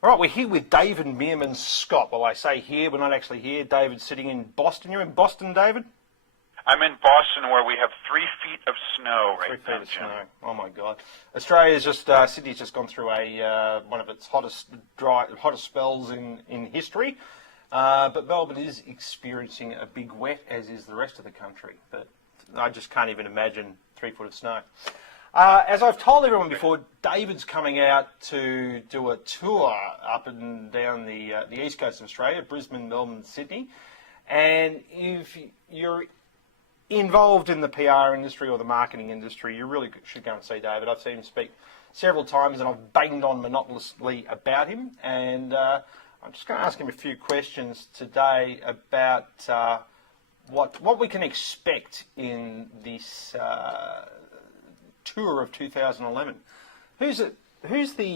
All right, we're here with David Meerman Scott. Well, I say here, we're not actually here. David's sitting in Boston. You're in Boston, David? I'm in Boston, where we have 3 feet of snow right 3 feet now, of Jim. snow. Oh my God! Sydney's just gone through one of its hottest spells in history. But Melbourne is experiencing a big wet, as is the rest of the country. But I just can't even imagine 3 foot of snow. As I've told everyone before, David's coming out to do a tour up and down the east coast of Australia, Brisbane, Melbourne, Sydney. And if you're involved in the PR industry or the marketing industry, you really should go and see David. I've seen him speak several times and I've banged on monotonously about him. And I'm just going to ask him a few questions today about what we can expect in this tour of 2011. Who's the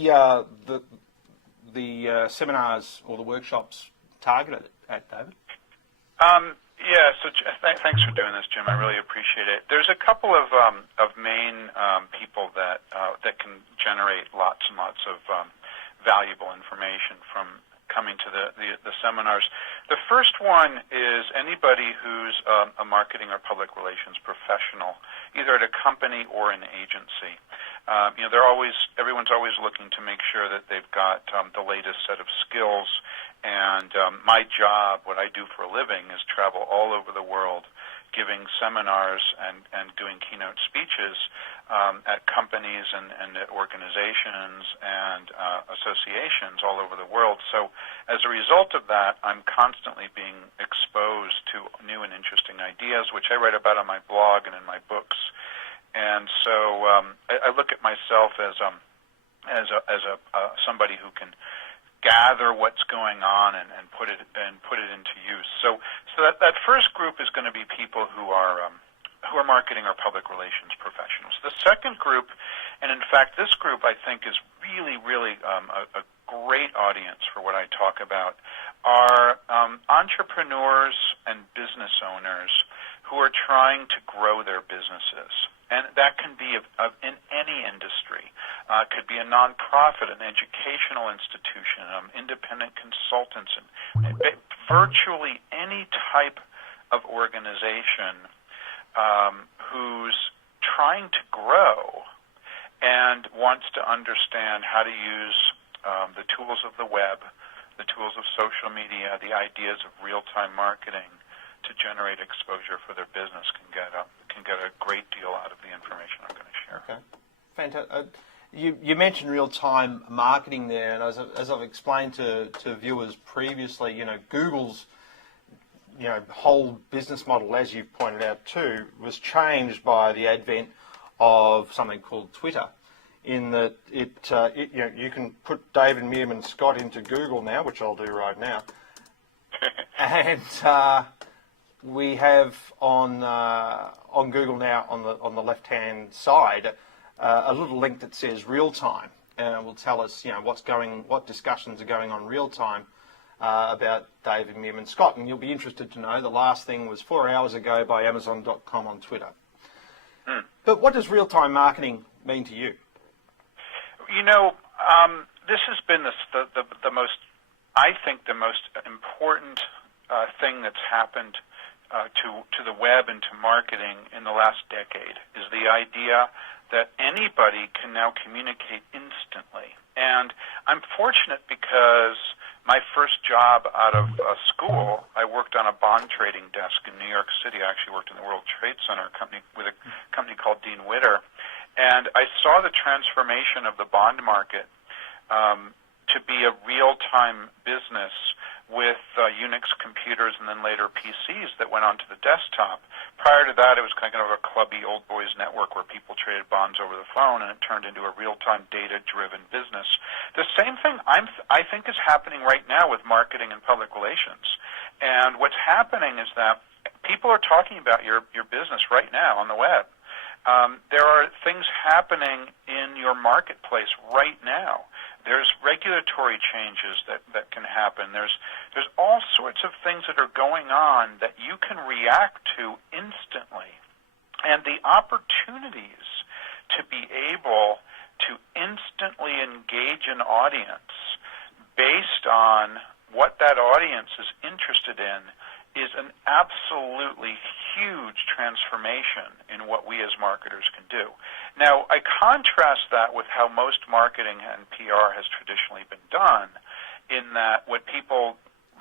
seminars or the workshops targeted at, David? Yeah, so thanks for doing this, Jim. I really appreciate it. There's a couple of main people that can generate lots and lots of valuable information from coming to the seminars. The first one is anybody who's a marketing or public relations professional, either at a company or an agency. Everyone's always looking to make sure that they've got the latest set of skills. And my job, what I do for a living, is travel all over the world, giving seminars and doing keynote speeches at companies and at organizations and associations all over the world. So as a result of that, I'm constantly being exposed to new and interesting ideas, which I write about on my blog and in my books. And so I look at myself as somebody who can gather what's going on and put it into use. So that first group is going to be people who are marketing or public relations professionals. The second group, and in fact this group I think is really a great audience for what I talk about, are entrepreneurs and business owners who are trying to grow their businesses. And that can be in any industry. It could be a nonprofit, an educational institution, independent consultants, and virtually any type of organization who's trying to grow and wants to understand how to use the tools of the web, the tools of social media, the ideas of real-time marketing to generate exposure for their business can get a great deal out of the information I'm going to share. Okay, fantastic. You mentioned real-time marketing there, and as I've explained to viewers previously, Google's whole business model, as you've pointed out too, was changed by the advent of something called Twitter. In that you can put David Meerman Scott into Google now, which I'll do right now, and we have on Google now on the left-hand side a little link that says Realtime, and it will tell us what discussions are going on real time about David Meerman Scott. And you'll be interested to know the last thing was 4 hours ago by Amazon.com on Twitter. But what does real-time marketing mean to you? This has been the most, I think, the most important thing that's happened to the web and to marketing in the last decade is the idea that anybody can now communicate instantly. And I'm fortunate because my first job out of school, I worked on a bond trading desk in New York City. I actually worked in the World Trade Center with a company called Dean Witter. And I saw the transformation of the bond market to be a real-time business with Unix computers and then later PCs that went onto the desktop. Prior to that, it was kind of a clubby old boys network where people traded bonds over the phone, and it turned into a real-time data-driven business. The same thing I think is happening right now with marketing and public relations. And what's happening is that people are talking about your business right now on the web. There are things happening in your marketplace right now. There's regulatory changes that can happen. There's all sorts of things that are going on that you can react to instantly. And the opportunities to be able to instantly engage an audience based on what that audience is interested in is an absolutely huge transformation in what we as marketers can do. Now, I contrast that with how most marketing and PR has traditionally been done, in that what people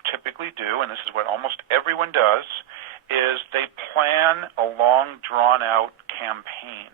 typically do, and this is what almost everyone does, is they plan a long, drawn-out campaign.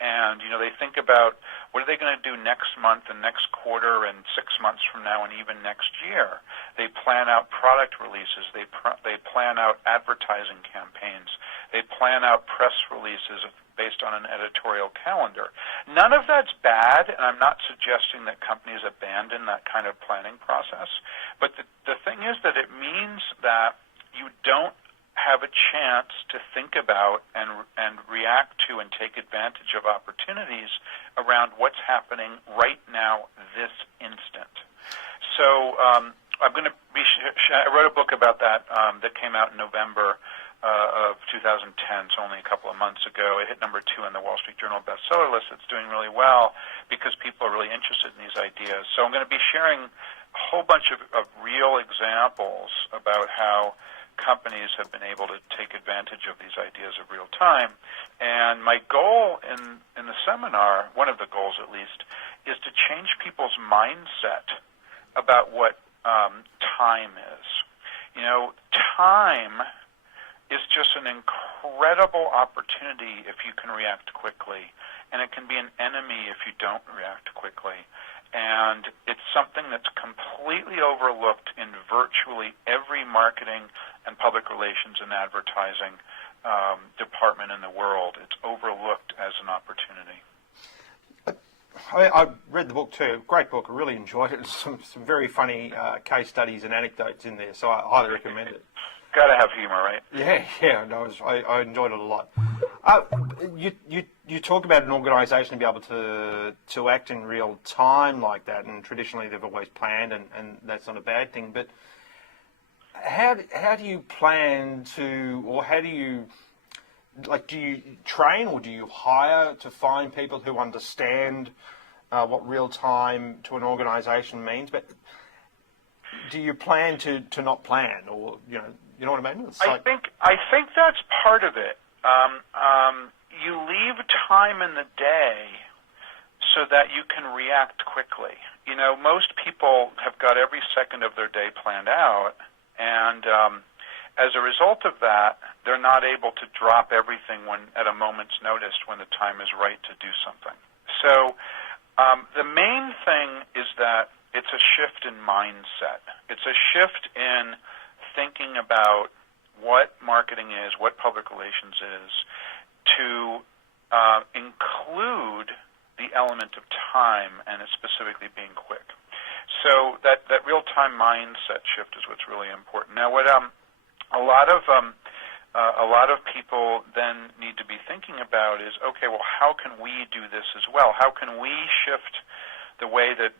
And, they think about what are they going to do next month and next quarter and 6 months from now and even next year. They plan out product releases. They plan out advertising campaigns. They plan out press releases based on an editorial calendar. None of that's bad, and I'm not suggesting that companies abandon that kind of planning process. But the thing is that it means that you don't have a chance to think about and react to and take advantage of opportunities around what's happening right now, this instant. So I'm going to I wrote a book about that that came out in November of 2010, so only a couple of months ago. It hit number 2 on the Wall Street Journal bestseller list. It's doing really well because people are really interested in these ideas. So I'm going to be sharing a whole bunch of real examples about how companies have been able to take advantage of these ideas of real time. And my goal in the seminar, one of the goals at least, is to change people's mindset about what time is. Time is just an incredible opportunity if you can react quickly, and it can be an enemy if you don't react quickly. And it's something that's completely overlooked in virtually every marketing and public relations and advertising department in the world. It's overlooked as an opportunity. I read the book too. Great book. I really enjoyed it. Some very funny case studies and anecdotes in there, so I highly recommend it. Got to have humor, right? Yeah. No, I enjoyed it a lot. You talk about an organisation to be able to act in real time like that, and traditionally they've always planned, and that's not a bad thing. But how do you plan to, or how do you, do you train or do you hire to find people who understand what real time to an organisation means? But do you plan to not plan, or you know what I mean? I think that's part of it. You leave time in the day so that you can react quickly. Most people have got every second of their day planned out, and as a result of that, they're not able to drop everything at a moment's notice when the time is right to do something. So the main thing is that it's a shift in mindset. It's a shift in thinking about what marketing is, what public relations is, to include the element of time, and it's specifically being quick. So that real-time mindset shift is what's really important. Now, what a lot of people then need to be thinking about is, okay, well, how can we do this as well? How can we shift the way that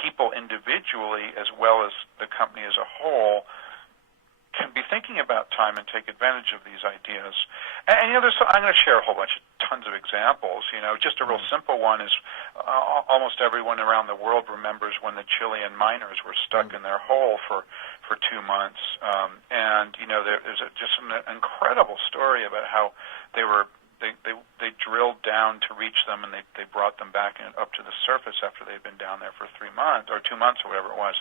people individually, as well as the company as a whole, can be thinking about time and take advantage of these ideas? And I'm going to share tons of examples. Just a real simple one is almost everyone around the world remembers when the Chilean miners were stuck in their hole for 2 months. And there's just an incredible story about how they drilled down to reach them, and they brought them back up to the surface after they'd been down there for 3 months or 2 months or whatever it was.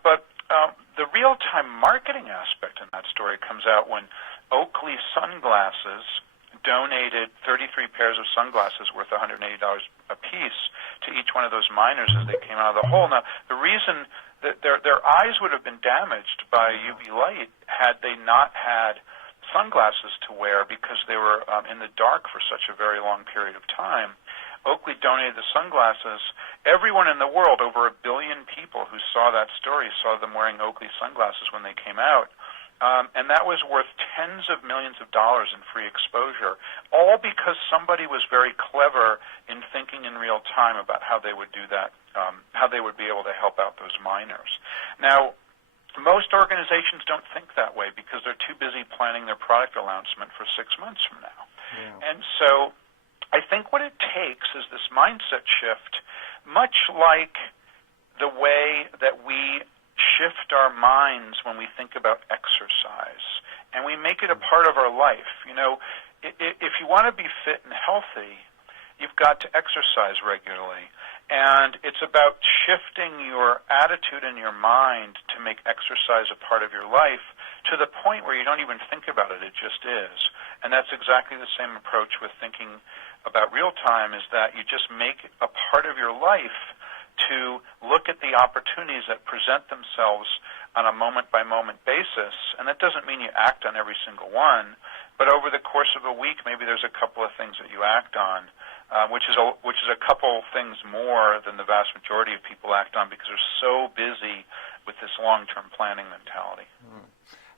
But the real-time marketing aspect in that story comes out when Oakley Sunglasses donated 33 pairs of sunglasses worth $180 a piece to each one of those miners as they came out of the hole. Now, the reason that their eyes would have been damaged by UV light had they not had sunglasses to wear because they were in the dark for such a very long period of time. Oakley donated the sunglasses. Everyone in the world, over 1 billion people who saw that story, saw them wearing Oakley sunglasses when they came out. And that was worth tens of millions of dollars in free exposure, all because somebody was very clever in thinking in real time about how they would do that, how they would be able to help out those miners. Now, most organizations don't think that way because they're too busy planning their product announcement for 6 months from now. Yeah. And so I think what it takes is this mindset shift, much like the way that we shift our minds when we think about exercise, and we make it a part of our life. If you want to be fit and healthy, you've got to exercise regularly. And it's about shifting your attitude and your mind to make exercise a part of your life to the point where you don't even think about it. It just is. And that's exactly the same approach with thinking about real time, is that you just make a part of your life to look at the opportunities that present themselves on a moment-by-moment basis. And that doesn't mean you act on every single one, but over the course of a week, maybe there's a couple of things that you act on, which is a couple things more than the vast majority of people act on, because they're so busy with this long-term planning mentality.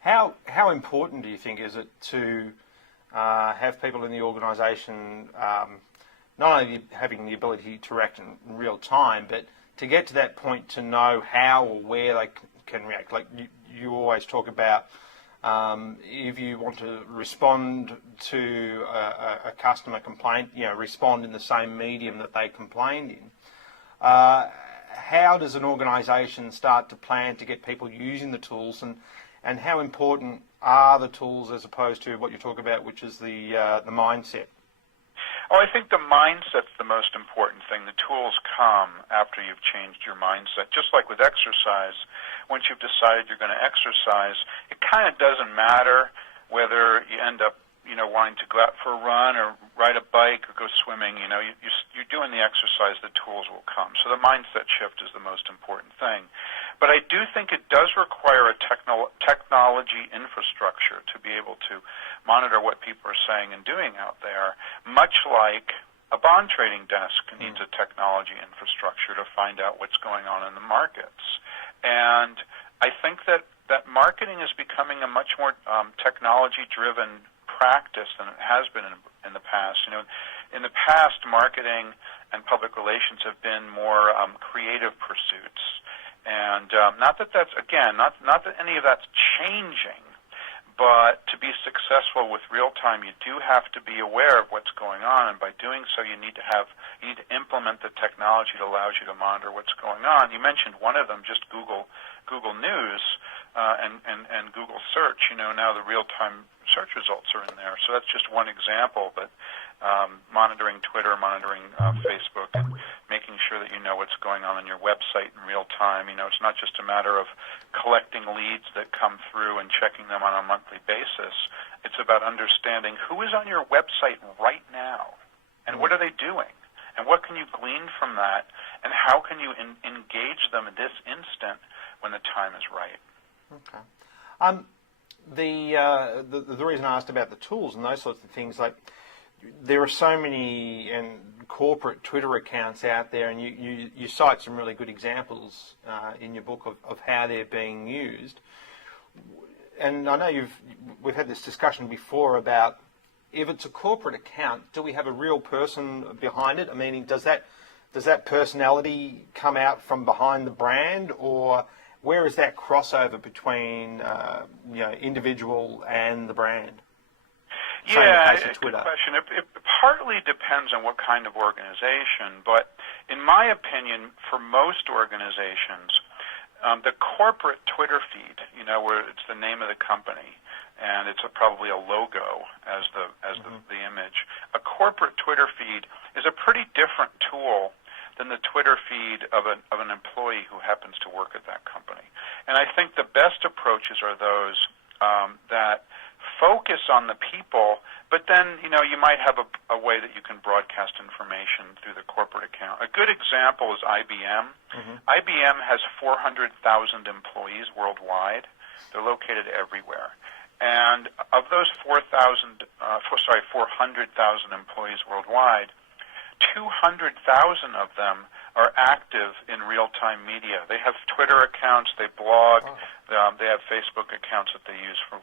How important do you think is it to have people in the organisation not only having the ability to react in real time, but to get to that point to know how or where they can react? Like you always talk about, if you want to respond to a customer complaint, respond in the same medium that they complained in. How does an organisation start to plan to get people using the tools, and how important are the tools as opposed to what you talk about, which is the mindset? Oh, I think the mindset's the most important thing. The tools come after you've changed your mindset. Just like with exercise, once you've decided you're going to exercise, it kind of doesn't matter whether you end up, wanting to go out for a run or ride a bike or go swimming. You're doing the exercise, the tools will come. So the mindset shift is the most important thing. But I do think it does require a technology infrastructure to be able to monitor what people are saying and doing out there, much like a bond trading desk needs a technology infrastructure to find out what's going on in the markets. And I think that marketing is becoming a much more technology-driven practice than it has been in the past. In the past, marketing and public relations have been more creative pursuits. And not that any of that's changing, but to be successful with real time, you do have to be aware of what's going on, and by doing so, you need to implement the technology that allows you to monitor what's going on. You mentioned one of them, just Google News and Google Search. Now the real time search results are in there, so that's just one example. But monitoring Twitter, monitoring Facebook, and making sure that you know what's going on your website in real time. It's not just a matter of collecting leads that come through and checking them on a monthly basis. It's about understanding who is on your website right now, and what are they doing, and what can you glean from that, and how can you engage them at this instant when the time is right. Okay. The reason I asked about the tools and those sorts of things, like there are so many corporate Twitter accounts out there, and you cite some really good examples in your book of how they're being used. And I know we've had this discussion before about, if it's a corporate account, do we have a real person behind it? I mean, does that personality come out from behind the brand, or where is that crossover between individual and the brand? Yeah, good question. It partly depends on what kind of organization, but in my opinion, for most organizations, the corporate Twitter feed, where it's the name of the company and it's probably a logo as the image, a corporate Twitter feed is a pretty different tool than the Twitter feed of an employee who happens to work at that company. And I think the best approaches are those that focus on the people, but then you might have a way that you can broadcast information through the corporate account. A good example is IBM. IBM has 400,000 employees worldwide. They're located everywhere. And of those 400,000 employees worldwide, 200,000 of them are active in real-time media. They have Twitter accounts, they blog, they have Facebook accounts that they use for,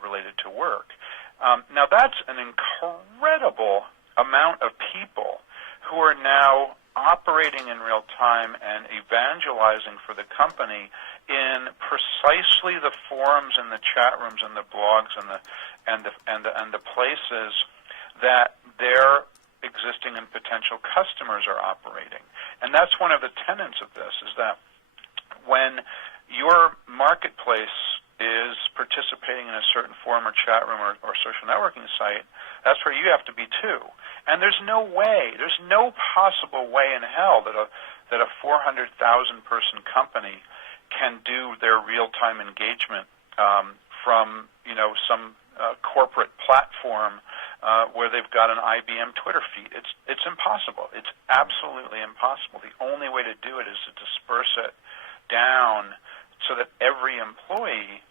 related to work. Now that's an incredible amount of people who are now operating in real time and evangelizing for the company in precisely the forums and the chat rooms and the blogs and the places that their existing and potential customers are operating. And that's one of the tenets of this, is that when your marketplace is participating in a certain forum or chat room or social networking site, that's where you have to be too. And there's no possible way in hell that a 400,000 person company can do their real-time engagement from some corporate platform where they've got an IBM Twitter feed. It's impossible. It's absolutely impossible. The only way to do it is to disperse it down so that every employee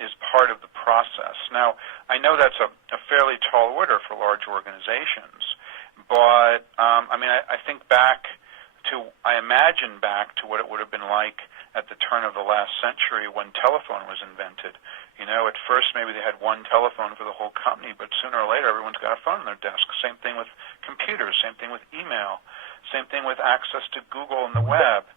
is part of the process. Now, I know that's a fairly tall order for large organizations, but I imagine back to what it would have been like at the turn of the last century when telephone was invented. At first maybe they had one telephone for the whole company, but sooner or later everyone's got a phone on their desk. Same thing with computers, same thing with email, same thing with access to Google and the web.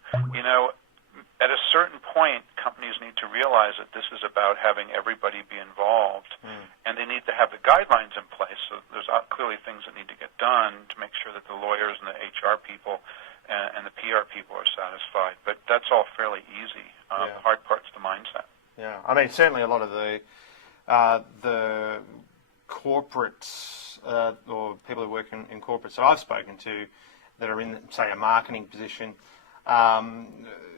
At a certain point, companies need to realize that this is about having everybody be involved, and they need to have the guidelines in place. So there's clearly things that need to get done to make sure that the lawyers and the HR people and the PR people are satisfied. But that's all fairly easy. The hard part's the mindset. Yeah, I mean, certainly a lot of the corporates or people who work in corporates that I've spoken to that are in, say, a marketing position,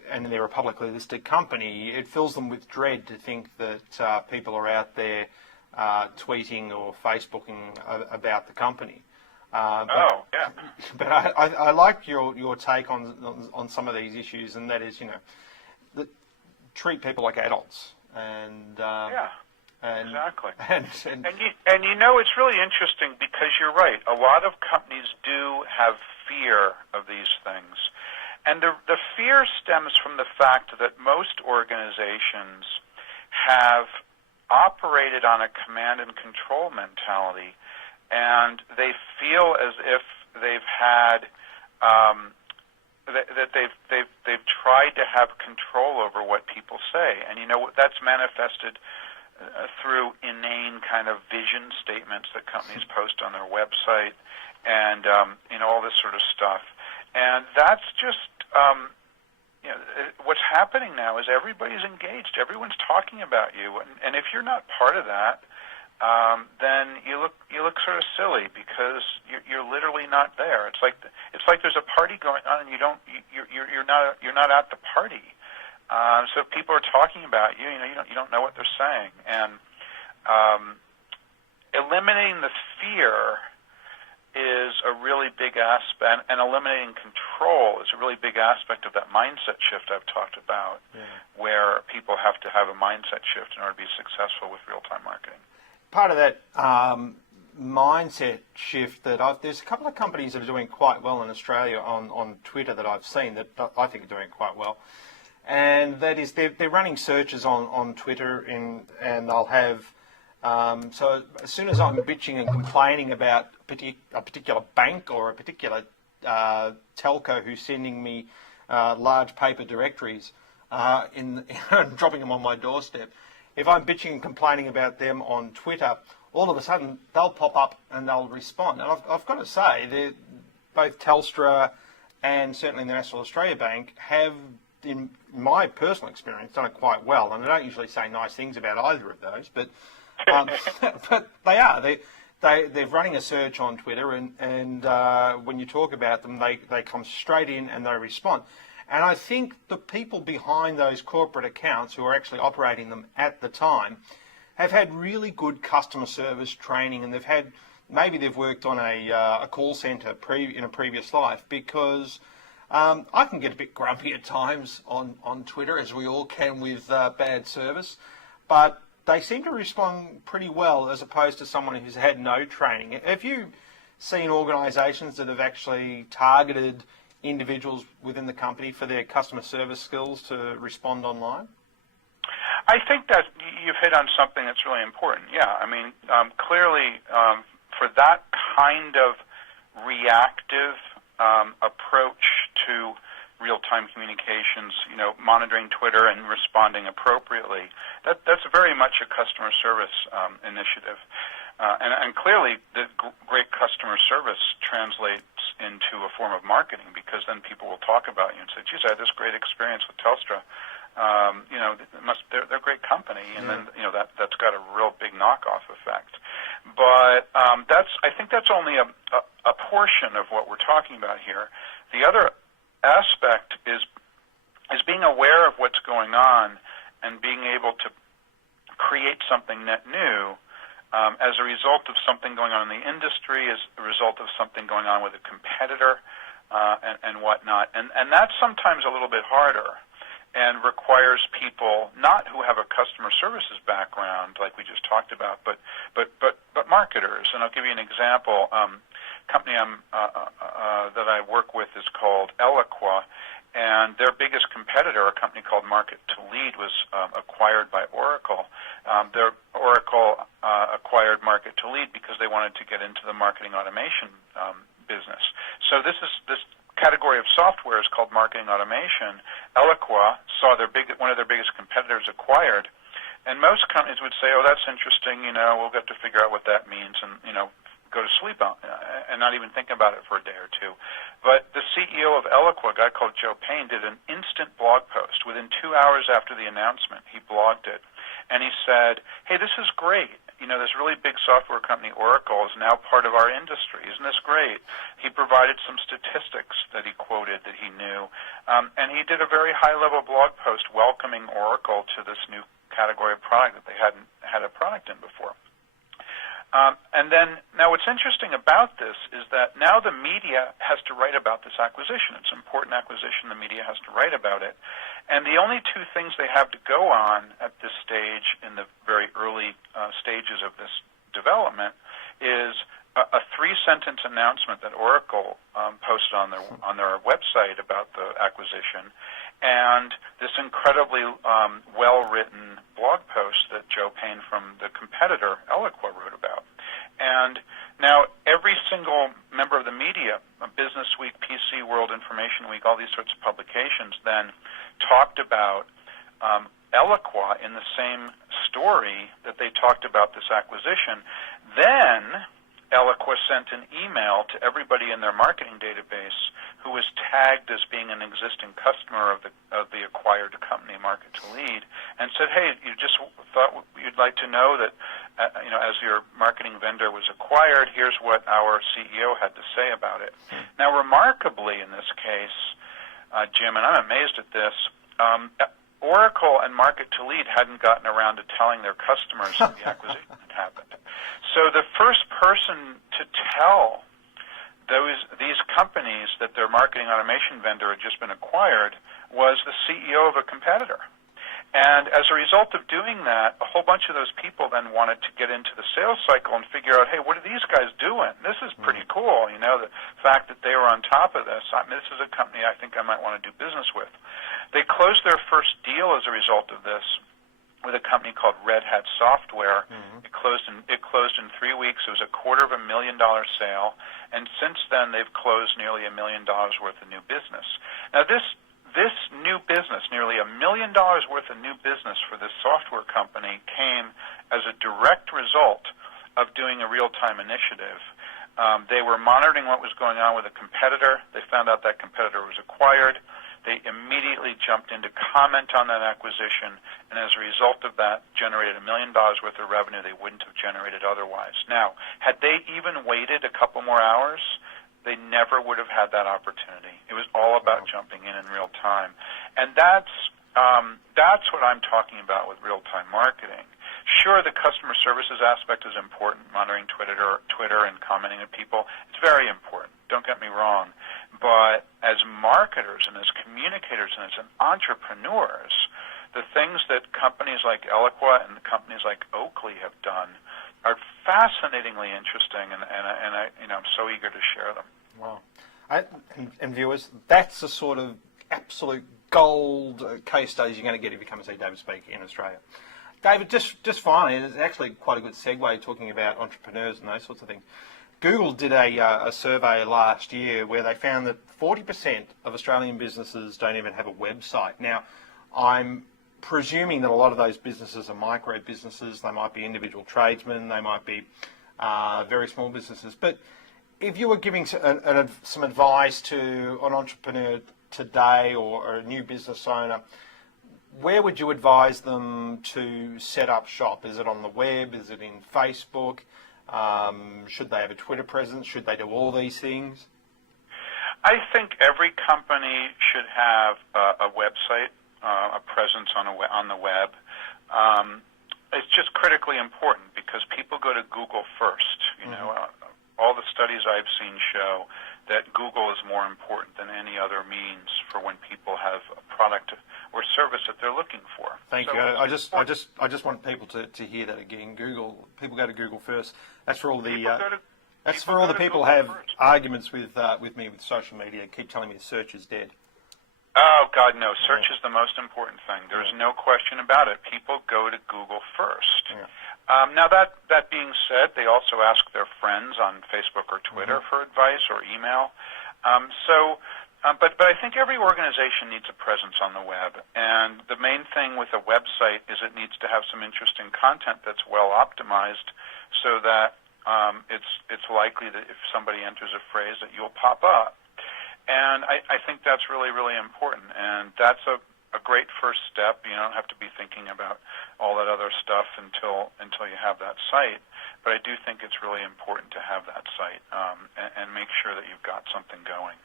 and they're a publicly listed company, it fills them with dread to think that people are out there tweeting or Facebooking about the company. But I like your take on some of these issues, and that is, that treat people like adults. Exactly. And it's really interesting because you're right. A lot of companies do have fear of these things. And the fear stems from the fact that most organizations have operated on a command and control mentality, and they feel as if they've had that they've tried to have control over what people say, and that's manifested through inane kind of vision statements that companies post on their website, and all this sort of stuff. And that's just what's happening now is everybody's engaged. Everyone's talking about you, and if you're not part of that, then you look sort of silly because you're literally not there. It's like there's a party going on and you're not at the party. So if people are talking about you, you don't know what they're saying, and eliminating the fear is a really big aspect, and eliminating control is a really big aspect of that mindset shift I've talked about, where people have to have a mindset shift in order to be successful with real-time marketing. Part of that mindset shift there's a couple of companies that are doing quite well in Australia on Twitter that I've seen that I think are doing quite well, and that is they're running searches on Twitter and they'll have so as soon as I'm bitching and complaining about a particular bank or a particular telco who's sending me large paper directories dropping them on my doorstep, if I'm bitching and complaining about them on Twitter, all of a sudden they'll pop up and they'll respond. And I've got to say, both Telstra and certainly the National Australia Bank have, in my personal experience, done it quite well. And I don't usually say nice things about either of those, but but they are. They're running a search on Twitter, and when you talk about them, they come straight in and they respond. And I think the people behind those corporate accounts who are actually operating them at the time have had really good customer service training, and maybe they've worked on a call centre in a previous life, because I can get a bit grumpy at times on Twitter, as we all can with bad service, but they seem to respond pretty well as opposed to someone who's had no training. Have you seen organisations that have actually targeted individuals within the company for their customer service skills to respond online? I think that you've hit on something that's really important. Yeah, I mean, clearly for that kind of reactive approach to real-time communications, monitoring Twitter and responding appropriately, that's very much a customer service initiative. And clearly, the great customer service translates into a form of marketing, because then people will talk about you and say, geez, I had this great experience with Telstra. They're a great company, and then that's got a real big knockoff effect. But I think that's only a portion of what we're talking about here. The other aspect is being aware of what's going on and being able to create something net new as a result of something going on in the industry, as a result of something going on with a competitor, and whatnot. And that's sometimes a little bit harder and requires people not who have a customer services background like we just talked about, but marketers. And I'll give you an example. Company that I work with is called Eloqua, and their biggest competitor, a company called Market to Lead, was acquired by Oracle. Oracle acquired Market to Lead because they wanted to get into the marketing automation business. So this category of software is called marketing automation. Eloqua saw one of their biggest competitors acquired, and most companies would say, "Oh, that's interesting. We'll get to figure out what that means," and go to sleep on and not even think about it for a day or two. But the CEO of Eloqua, a guy called Joe Payne, did an instant blog post. Within 2 hours after the announcement, he blogged it, and he said, "Hey, this is great. This really big software company, Oracle, is now part of our industry. Isn't this great?" He provided some statistics that he quoted that he knew, and he did a very high-level blog post welcoming Oracle to this new category of product that they hadn't had a product in before. And then, now what's interesting about this is that now the media has to write about this acquisition. It's an important acquisition. The media has to write about it. And the only two things they have to go on at this stage, in the very early stages of this development, is a 3-sentence announcement that Oracle posted on their website about the acquisition, and this incredibly well-written blog post that Joe Payne from the competitor, Eloqua, wrote about. And now every single member of the media, Business Week, PC World, Information Week, all these sorts of publications, then talked about Eloqua in the same story that they talked about this acquisition. Then Eloqua sent an email to everybody in their marketing database who was tagged as being an existing customer of the acquired company, Market to Lead, and said, "Hey, you just thought you'd like to know that, as your marketing vendor was acquired, here's what our CEO had to say about it." Now, remarkably, in this case, Jim, and I'm amazed at this, Oracle and Market to Lead hadn't gotten around to telling their customers that the acquisition had happened. So the first person to tell these companies that their marketing automation vendor had just been acquired was the CEO of a competitor. And as a result of doing that, a whole bunch of those people then wanted to get into the sales cycle and figure out, hey, what are these guys doing? This is pretty cool, the fact that they were on top of this. This is a company I think I might want to do business with. They closed their first deal as a result of this with a company called Red Hat Software. It closed in 3 weeks. It was a $250,000 sale, and since then they've closed nearly $1 million worth of new business. Now this new business, nearly $1 million worth of new business for this software company, came as a direct result of doing a real-time initiative. They were monitoring what was going on with a competitor. They found out that competitor was acquired. They immediately jumped in to comment on that acquisition, and as a result of that, generated $1 million worth of revenue they wouldn't have generated otherwise. Now, had they even waited a couple more hours, they never would have had that opportunity. It was all about jumping in real time, and that's what I'm talking about with real-time marketing. Sure, the customer services aspect is important, monitoring Twitter and commenting on people. It's very important. Don't get me wrong. But as marketers and as communicators and as entrepreneurs, the things that companies like Eloqua and companies like Oakley have done are fascinatingly interesting, and I'm so eager to share them. Wow. And viewers, that's the sort of absolute gold case studies you're going to get if you come and see David speak in Australia. David, just finally, it's actually quite a good segue talking about entrepreneurs and those sorts of things. Google did a survey last year where they found that 40% of Australian businesses don't even have a website. Now, I'm presuming that a lot of those businesses are micro businesses. They might be individual tradesmen. They might be very small businesses. But if you were giving some advice to an entrepreneur today or a new business owner, where would you advise them to set up shop? Is it on the web? Is it in Facebook? Should they have a Twitter presence? Should they do all these things? I think every company should have a website, a presence on the web. It's just critically important because people go to Google first. You know, all the studies I've seen show that Google is more important than any other means for when people have a product or service that they're looking for. Thank you. I just want people to hear that again. Google. People go to Google first. That's for all the. That's for all the people who have arguments with me with social media. Keep telling me the search is dead. Oh, God, no. Search is the most important thing. There's no question about it. People go to Google first. Yeah. Now, that being said, they also ask their friends on Facebook or Twitter for advice or email. But I think every organization needs a presence on the web. And the main thing with a website is it needs to have some interesting content that's well optimized so that it's likely that if somebody enters a phrase that you'll pop up. And I think that's really, really important. And that's a great first step. You don't have to be thinking about all that other stuff until you have that site. But I do think it's really important to have that site and make sure that you've got something going.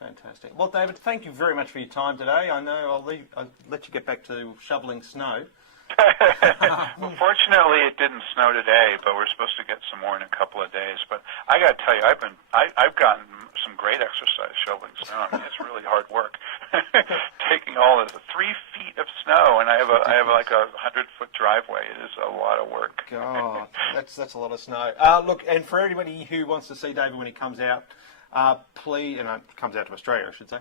Fantastic. Well, David, thank you very much for your time today. I know I'll let you get back to shoveling snow. Well, fortunately, it didn't snow today, but we're supposed to get some more in a couple of days. But I got to tell you, I've gotten some great exercise shoveling snow. I mean, it's really hard work, taking all of the 3 feet of snow, and I have like a 100-foot driveway. It is a lot of work. God, that's a lot of snow. Look, and for anybody who wants to see David when he comes out, please, and it comes out to Australia, I should say.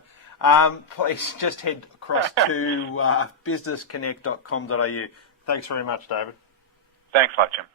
Please just head across to businessconnect.com.au. Thanks very much, David. Thanks a lot, Jim.